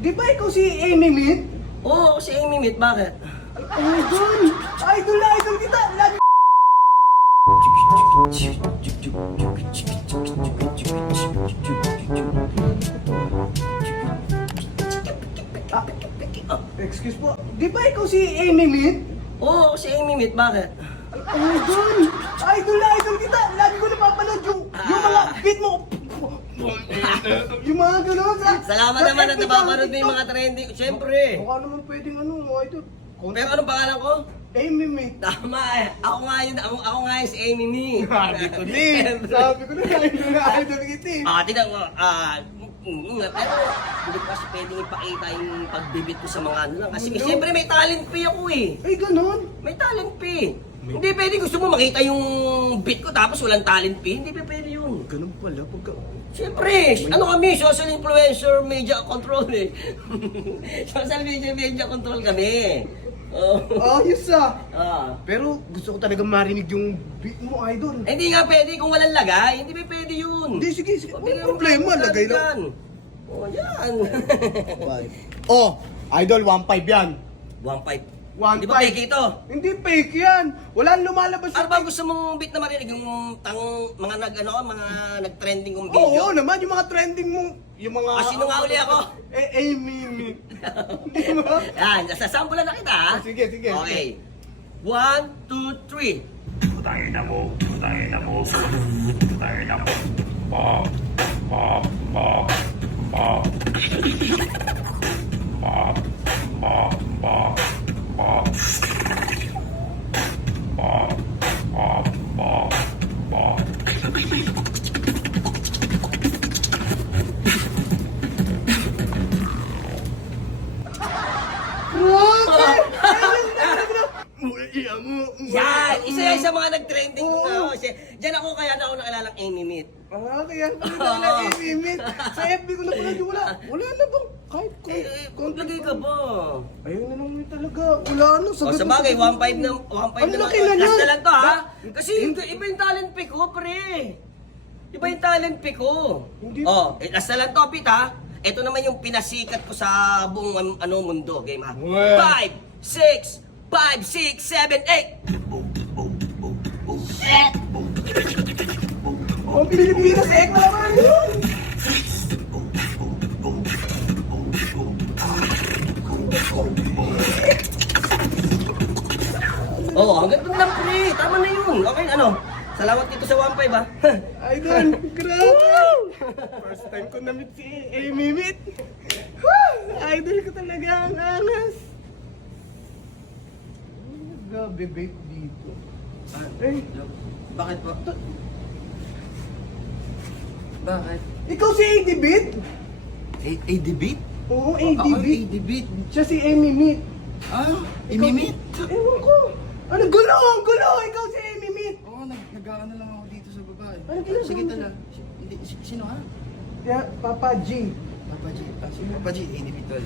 Di ba ikaw si Amy Meat? Oo, si Amy Meat, bakit? Idol! Idol na idol kita! Lagi... Excuse po, di ba ikaw si Amy Meat? Oo, si Amy Meat, bakit? Idol! Idol na idol kita! Lagi ko napapanood yung mga beat mo! Yung mga gano'n sa... Salamat naman na napapanood mo yung mga trending. Siyempre. Baka naman pwedeng idol. Pero anong pangalan ko? Amy Meat. Tama eh. Ako nga yun, ako nga yun si Amy Meat. Sabi ko na idol na idol kita eh. Tignan mo, pero hindi ko kasi pwedeng ipakita yung pagbibit ko sa mga ano lang. Kasi siyempre may talent fee ako eh. Ay, ganon. May talent fee. Hindi pwede gusto mo makita yung beat ko tapos walang talent fee. Hindi pwede yun. Ganun pala pagka... Siyempre, ano kami, social influencer, media control eh. Social media control kami. Ayos ah. Ah. Pero gusto ko talaga marinig yung beat mo, idol. Hindi nga pwede kung walang lagay. Hindi pwede yun. Hindi, sige. Walang problema, lagay lang. Oh, yan. Idol, 1.5 yan. 1.5. 1.5. Hindi ba peke ito? Hindi fake yan. Walang lumalabas Ano ba gusto mong beat na marinig? Yung mga nag-trending kong video? Oo naman, yung mga trending mong... Yung mga... Sino nga uli ako? Amy Meat. Di ba? Yan, sasampulan na kita ha? Sige. Okay. 1, 2, 3. Putangin na mo. Bob. Yan! Isa yan sa mga nag-trending. Diyan ako kaya na ako nakalalang Amy Meat. Kaya pala na Amy Meat. Sa FB ko na pala wala na bang kahit Lagay ka ba? Ayun na lang talaga. Wala na. Sa bagay, 1.5 na. 1.5 Ang na. laki na Last yan. na lang to ha? Kasi iba yung talent pick ko, pre. Iba yung talent pick ko. Hindi. Last na lang to, Pete ha? Ito naman yung pinasikat ko sa buong mundo, game ha? Well. 5, 6, 7, 8. Ang Pilipinas ek na naman yun. Hanggang doon lang, pre. Tama na yun. Okay, ano? Salamat dito sa 1.5 ha? Idol, grabe! First time ko na-meet si Amy Meat. Idol ko talaga ang angas. Grabe, babe, dito. Bakit po? Bakit? Ikaw si AD Beat? AD Beat? Oo, AD Beat. AD Beat. Siya si Amy Meat. Amy Meat? Ewan ko. Ano, gulo! Ikaw si Amy Meat. Oo, nag-aano lang ako dito sa babae. Ano ginagawa Sige mo? tala. Sino ha? Yeah, Papa G. Papa G. Papa G, individual.